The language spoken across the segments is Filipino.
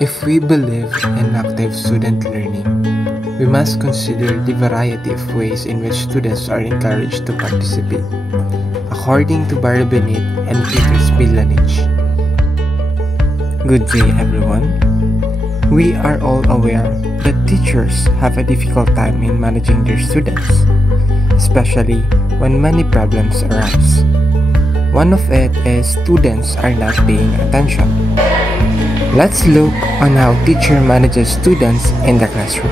If we believe in active student learning, we must consider the variety of ways in which students are encouraged to participate, according to Barry Bennett and Peter Spilanich. Good day, everyone. We are all aware that teachers have a difficult time in managing their students, especially when many problems arise. One of it is students are not paying attention. Let's look on how teacher manages students in the classroom.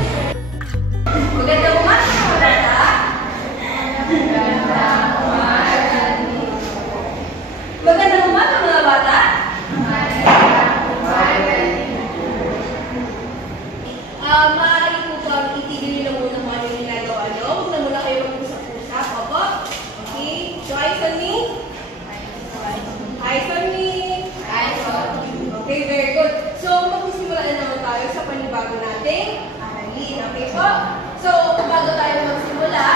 Magandang umaga mga bata. Maaari po bang itigil nyo na muna kung ano yung ginagawa nyo? Huwag na muna kayo mag-usap-usap. Opo? Okay? So, eyes on me? Eyes on me? Eyes on me. Okay, very good. So, magsisimula na naman tayo sa panibago nating aralin. Okay po? So, bago tayo magsimula,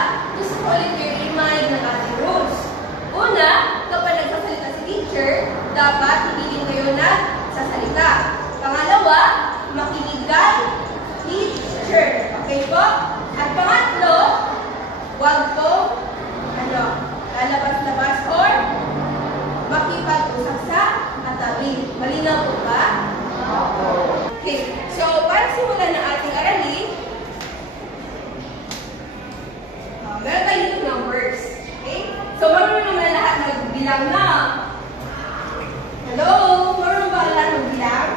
gusto ko ulit kayo i-remind ng ating rules. Una, kapag nagsasalita si teacher, dapat hindi kayo nagsasalita. Pangalawa, makinig kay teacher. Okay po? At pangatlo, huwag po lalabas-labas or makipag-usap sa katabi. Malinaw po ba? Okay. So, para simulan na ating aralin, meron tayo dito numbers. Okay? So, marunong naman lahat magbilang na. Hello? Marunong ba lahat magbilang?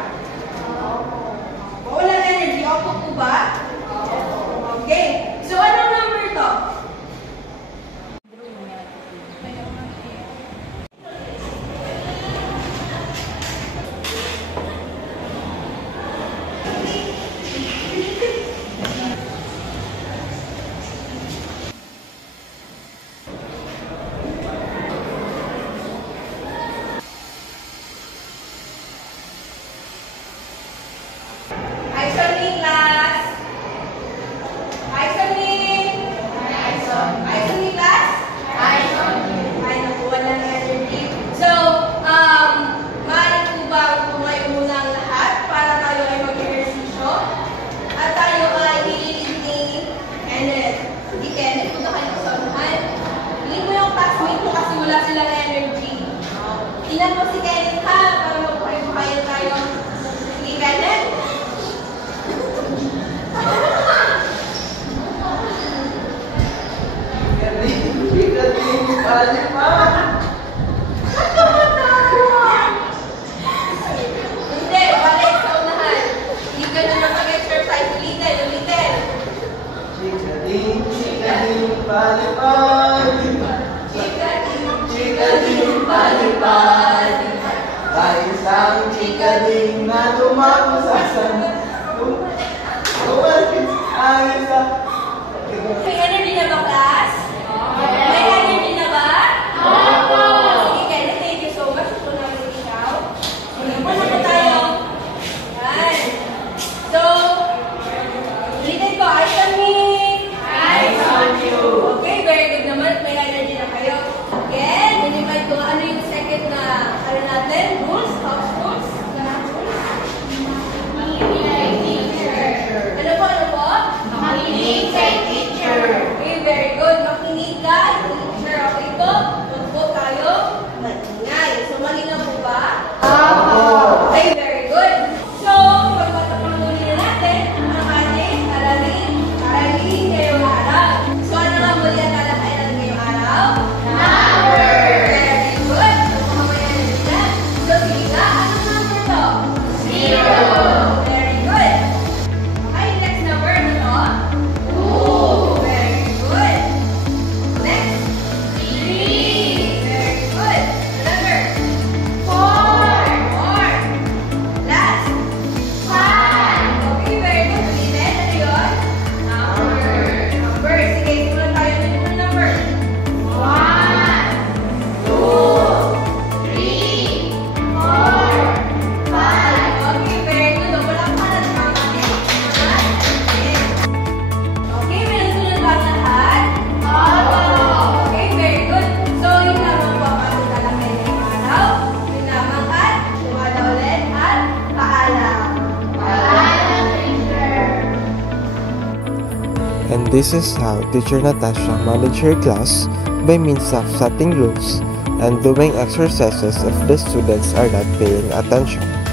Wala na energy. Opo po ba? Okay. So, anong number to? Eyes on me, class. Eyes on me. Eyes on me, class. Eyes on me. Ay, nakuha na ng energy. So, maaari po ba tumayo muna ang lahat para tayo ay mag-ehersisyo? At tayo ay ililid ni Kenneth. Hindi Kenneth, kung kayo sa unahan. Ilid mo yung classmate mo kasi wala silang energy. Tingnan mo si Kenneth ha, para magpahay-pahayan tayo. Sige, Kenneth. Hindi, balik sa unahan. Hindi ka na mag-exercise. Ulitin. Chikading, palipad. Chikading, palipad. Ay isang chikading na tumago sa sana. Ang isa. May energy na ba, class? May energy na ba? Opo! Sige, Kenneth, thank you so much. Ito na rin ikaw. Muna na tayo. Yan. So, ulitin ko, eyes on me. Eyes on you. Okay, very good naman. May energy na kayo. Again, in-invite ko, ano yung second na, ano natin? Rules? House rules? Ano po? Makinig This is how Teacher Natasha managed her class by means of setting rules and doing exercises if the students are not paying attention.